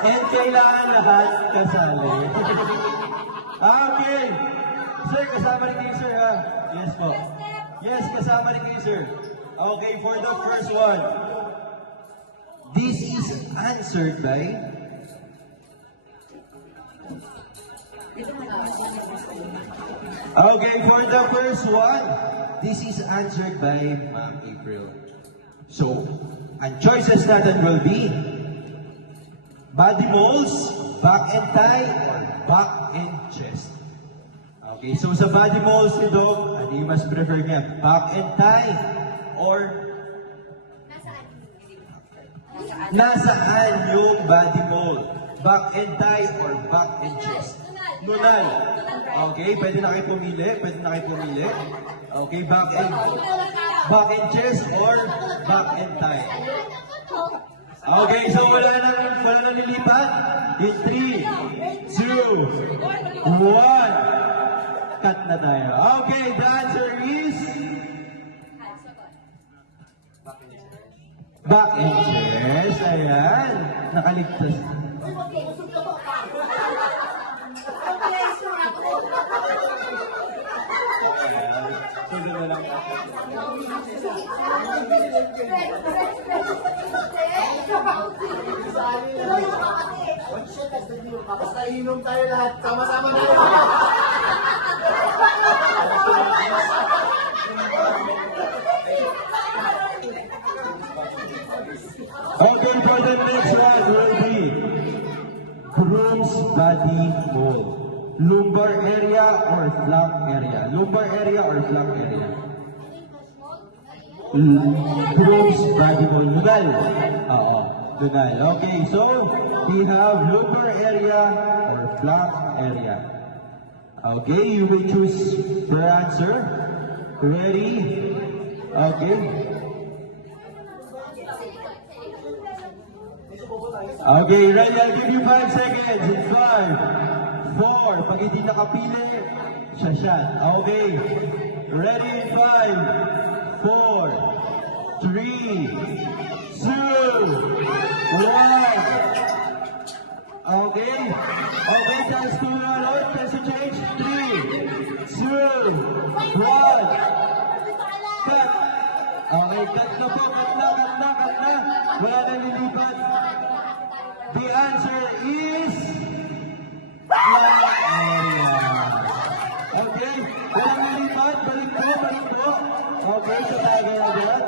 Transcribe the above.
And kailangan lahat kasali. Okay. Sir, kasama rin kayo, sir, ha? Yes po. Yes, kasama rin kayo, sir. Okay, for the first one. This is answered by... Okay, for the first one, this is answered by Ma'am April. So, ang choices natin will be body molds, back and thigh, or back and chest. Okay, so sa body molds ni Doc, ano yung mas prefer niya? Back and thigh, or nasaan yung body mold? Back and thigh, or back and chest? Nunal. Okay, pwede na kayo pumili. Okay, back and chest, or back and thigh? Okay, so wala nang lilipat. In 3, 2, 1. Cut na tayo. Okay, the answer is... Back and chest. Ayan. Nakaligtas. Basta inom tayo lahat. Sama-sama tayo. Okay, for the next one will be groom's body mold. Lumbar area or flank area? Lumbar area or flank area? Groom's body mold. Lunal. Oo, lunal. Okay, so we have lumbar area or flank area. Okay, you will choose per answer. Ready? Okay. Okay, ready? I'll give you 5 seconds. In 5, 4. Pag hindi nakapili, siya shot. Okay. Ready in 5, 4, 3, 2, 1. Okay. Okay, chance to roll. Chance to change. 3, 2, 1. Cut. Okay, cut na po. Cut na. Wala na lilipat. The answer is flank area. Okay, walang lilipat. Balik po. Okay, tatagay agad.